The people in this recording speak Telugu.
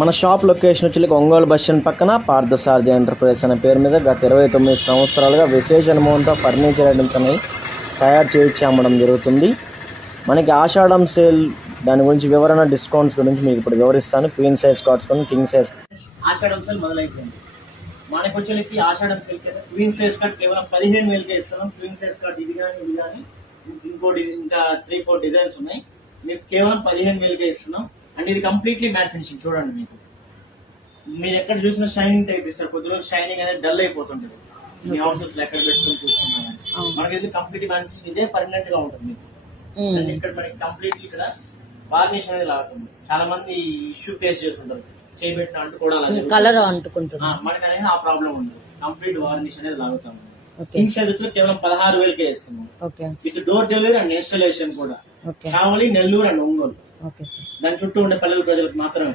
మన షాప్ లొకేషన్ వచ్చి ఒంగోలు బస్ స్టాండ్ పక్కన పార్థసారథి ఎంటర్ప్రైజ్ అనే పేరు మీద గత 29 సంవత్సరాలుగా విశేష అనుభవంతో ఫర్నిచర్ ఐటమ్స్ అనేవి తయారు చేయించి అమ్మడం జరుగుతుంది. మనకి ఆషాఢం సేల్ దాని గురించి వివరణ, డిస్కౌంట్స్ గురించి మీకు ఇప్పుడు వివరిస్తాను. క్వీన్ సైజ్ కార్డ్స్ కొన్ని కింగ్ సైజ్. ఆషాఢం సేల్ మొదలైపోయింది. మనకు వచ్చేకి ఆషాఢం సేల్ క్వీన్ సైజ్ కార్డ్ కేవలం 15,000కే ఇస్తున్నాం. క్వీన్ సైజ్ కార్డ్ ఇది కానీ ఇంకోటి ఇంకా 3-4 డిజైన్స్ ఉన్నాయి. మీకు కేవలం 15,000కే ఇస్తున్నాం. అండ్ ఇది కంప్లీట్లీ మ్యాట్ ఫినిషింగ్. చూడండి, మీరు ఎక్కడ చూసినా షైనింగ్ టైప్ ఇస్తారు. కొద్ది రోజులు షైనింగ్ అనేది డల్ అయిపోతుంటది. మీ హౌసెస్ లో ఎక్కడ పెట్టుకుని చూస్తున్నాం. మనకి ఇది కంప్లీట్ మ్యాట్ ఫినిషింగ్, ఇదే పర్మనెంట్ గా ఉంటుంది మీకు. అండ్ ఇక్కడ మనకి కంప్లీట్లీ ఇక్కడ వార్నిష్ అనేది లాగుతుంది. చాలా మంది ఇష్యూ ఫేస్ చేస్తుంటారు, చేయబెట్టిన అంటుకోవడం, కలర్ అంటుకుంటుంది. మనకి అనేది ఆ ప్రాబ్లం ఉండదు. కంప్లీట్ వార్నిష్ అనేది లాగుతాం. కింగ్ సైజ్ వచ్చి కేవలం 16,000కే ఇస్తున్నాం. With door delivery and installation కూడా. కావాలి నెల్లూరు అండ్ ఒంగోలు. దాని చుట్టూ ఉండే పల్లెల ప్రజలకు మాత్రమే.